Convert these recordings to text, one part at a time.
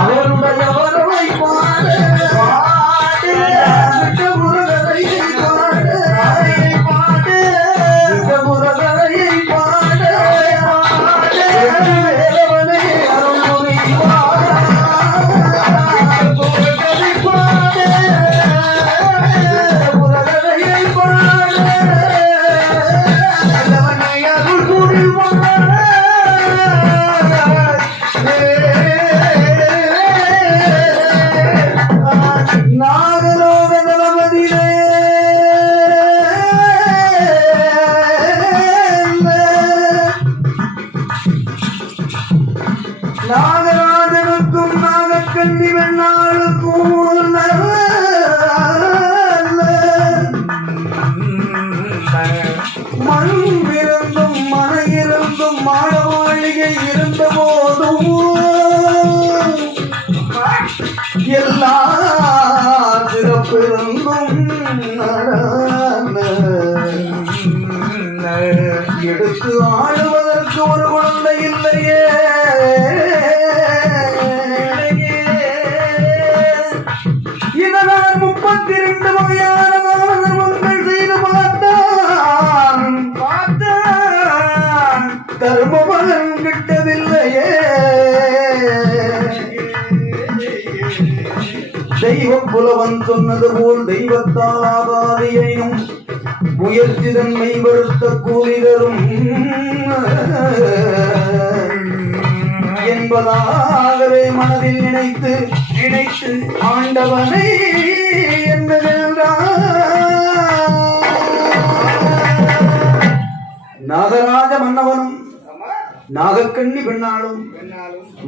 அவருடைய வரவை பாடு முருகரை பாடு முருகரை பாடு வேலவனை அருள்மொழி நாகராஜனுக்கும் நாகக்கண்ணி வெண்ணாளுக்கும் மண் இருந்தும் மன இருந்தும் மாட மாளிகை இருந்த போதும் எல்லா சிறப்பிருந்தும் எடுத்து ஆளுவதற்கு ஒரு குழந்தை இல்லையே இதனால் 32 வகையான தர்மங்கள் செய்து பார்த்தான் தர்மபலன் கிட்டதில்லையே தெய்வ புலவன் சொன்னது போல் தெய்வத்தால் ஆகாதியையும் முயற்சி தன்மை வருத்த கூலிதரும் என்பதாகவே மனதில் நினைத்து ஆண்டவனை நாகராஜ மன்னவனும் நாகக்கண்ணி பெண்ணாலும்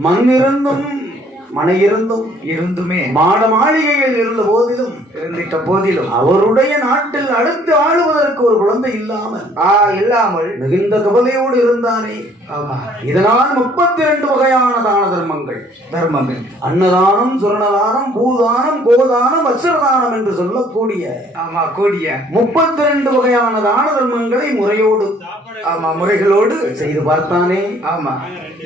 மண்ணிருந்தும் இருந்துமே மாட மாளிகையில் இருந்த போதிலும் அவருடைய நாட்டில் அடுத்து ஆளுவதற்கு ஒரு குழந்தை இல்லாமல் மிகுந்த கவலையோடு இருந்தானே. இதனால் 32 வகையான தான தர்மங்கள் அன்னதானம் சுரணதானம் பூதானம் கோதானம் வஸ்திரதானம் என்று சொல்லக்கூடிய 32 வகையான தான தர்மங்களை முறைகளோடு செய்து பார்த்தானே.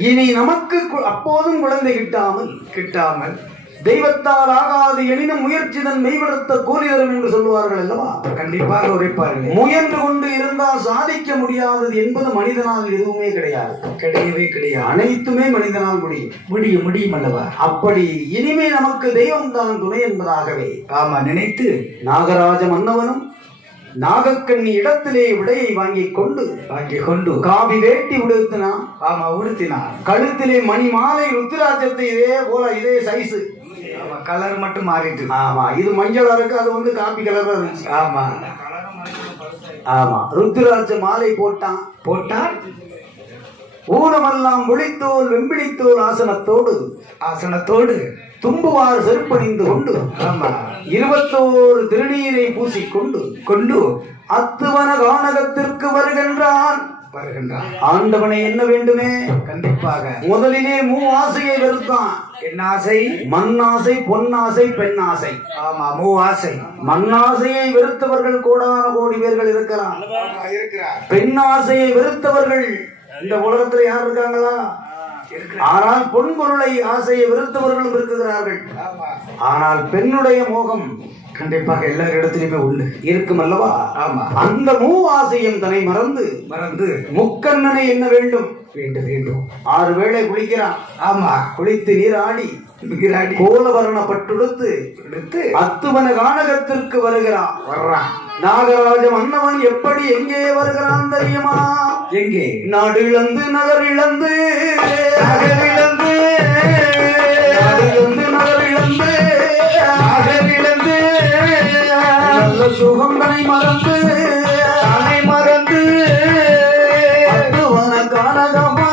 இனி நமக்கு அப்போதும் குழந்தை கிட்டாமல் தெய்வத்தால் ஆகாது எனினும் முயற்சி தன் மெய்வடுத்த கூலி தரும் என்று சொல்லுவார்கள் அல்லவா? கண்டிப்பாக உரைப்பார்கள். முயன்று கொண்டு இருந்தால் சாதிக்க முடியாதது என்பது மனிதனால் எதுவுமே கிடையவே கிடையாது. அனைத்துமே மனிதனால் முடியும் அல்லவா? அப்படி இனிமே நமக்கு தெய்வம் தான் துணை என்பதாகவே நினைத்து நாகராஜ மன்னவனும் நாகக்கண்ணி இடத்திலே விடையை வாங்கிக் கொண்டு காவி வேட்டி உடுத்தினான். கழுத்திலே மணி மாலை ருத்திராட்சத்தை இதே சைஸ் கலர் மட்டும் மாறிட்டு. இது மஞ்சள் இருக்கு, அது காப்பி கலர் இருந்துச்சு. ருத்திராட்ச மாலை போட்டான். ஊனமெல்லாம் ஒளித்தோல் வெம்பிடித்தோல் ஆசனத்தோடு தும்புவார் செருப்பணிந்து கொண்டு 21 திருநீரை பூசிக்கொண்டு அத்துவன கானகத்திற்கு வருகின்றான். ஆண்டவனை என்ன வேண்டுமே? கண்டிப்பாக முதலிலே ஆசையை வெறுத்தான். என்ன ஆசை? மண்ணாசை, பொன்னாசை, பெண்ணாசை. மூவாசை. மண்ணாசையை வெறுத்தவர்கள் கோடான கோடி பேர்கள் இருக்கிறார். பெண்ணாசையை வெறுத்தவர்கள் இந்த உலகத்தில் யார் இருக்காங்களா? ஆனால் பொன் பொருளை ஆசையை வெறுத்தவர்களும் இருக்கிறார்கள். ஆனால் பெண்ணுடைய மோகம் கண்டிப்பாக எல்லா இடத்திலுமே இருக்கும் அல்லவா? அந்த ஆசையும் தன்னை மறந்து முக்கண்ணனை என்ன வேண்டும் 6 வேளை குளிக்கிறான். குளித்து நீராடி கோலவரண பட்டுடுத்து அத்துவன கானகத்திற்கு வர்றான். நாகராஜ மன்னவன் எப்படி எங்கே வருகிறான் தெரியுமா? எங்கே? நாடு இழந்து நகர் இழந்து நல்ல சுகம் தன்னை மறந்து அத்துவன கானகமா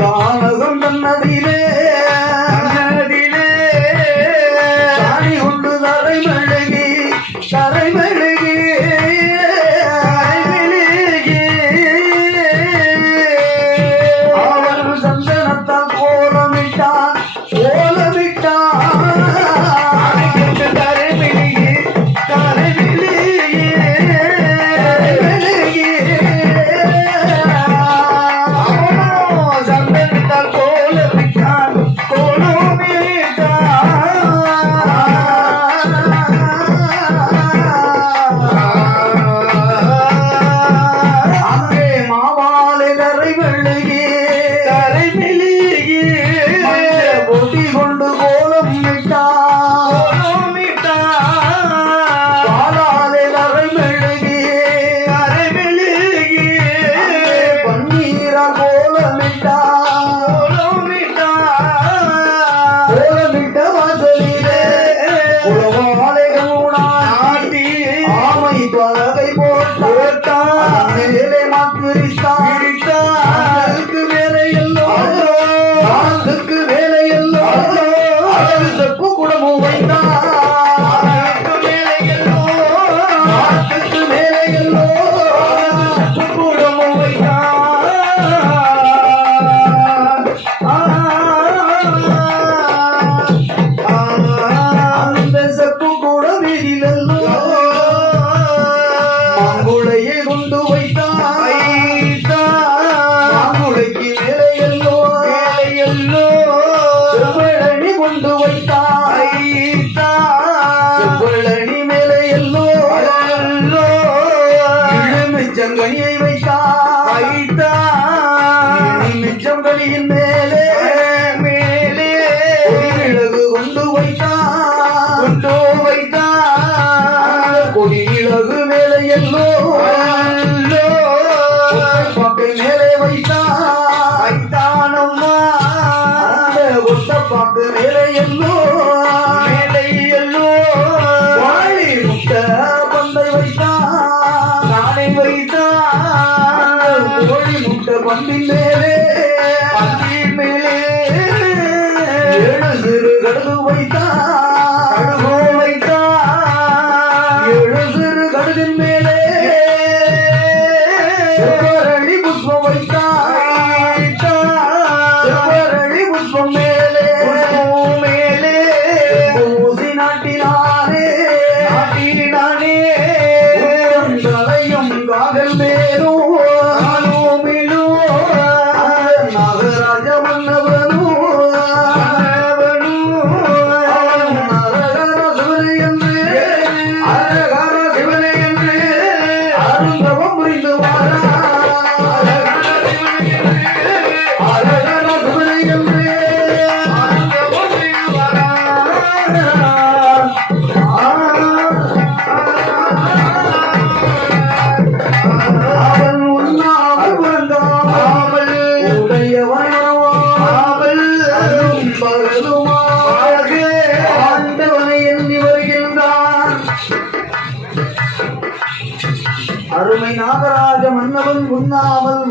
கானகம் தன்னதிலே சாணி உண்டு தரை மெழுகி கோலமிட்ட வாசலிலே நாட்டி ஆமை பலகை போட்டான் மேலே மாத்திரித்தானுக்கு வேலையல்லோ செப்பு குடமும் வைத்தானுக்கு வேலையல்லோ செப்பு குடமும் அந்த செப்பு கூட வீதியிலல்லோ மாங்குளையை கொண்டு மாங்குளைக்கு வேலையல்லோ செவ்வழனி கொண்டு செவ்வழனி மேலையல்லோ மிச்சங்கனியை மிச்சம் கனியின் மேலே கொடிவிளகு கொண்டு கொடிவிளகு மேலையல்லோ பாக்கை மேலே வைத்தானம்மா ஒட்டப்பாக்கு மேலையல்லோ வாழை முட்டை பந்தை கோழி முட்டை பந்தின் மேலே ஏழு சிறு கடுகு ஏழு சிறு கடுகின் மேலே செவ்வரளி புஷ்பம் செவ்வரளி புஷ்பம் மேலே ஊசி நாட்டினானே தலையும் காதல் மேலும் நாகராஜ மன்னவனும் அரகர சிவனை என்று அருந்தவம் புரிந்து அவன் உண்ணாமல் பிறந்தாமல் உடையவனாமல் பகலுமாக ஆண்டவனை எண்ணி வருகின்றான். அருமை நாகராஜ மன்னவன் உண்ணாமல்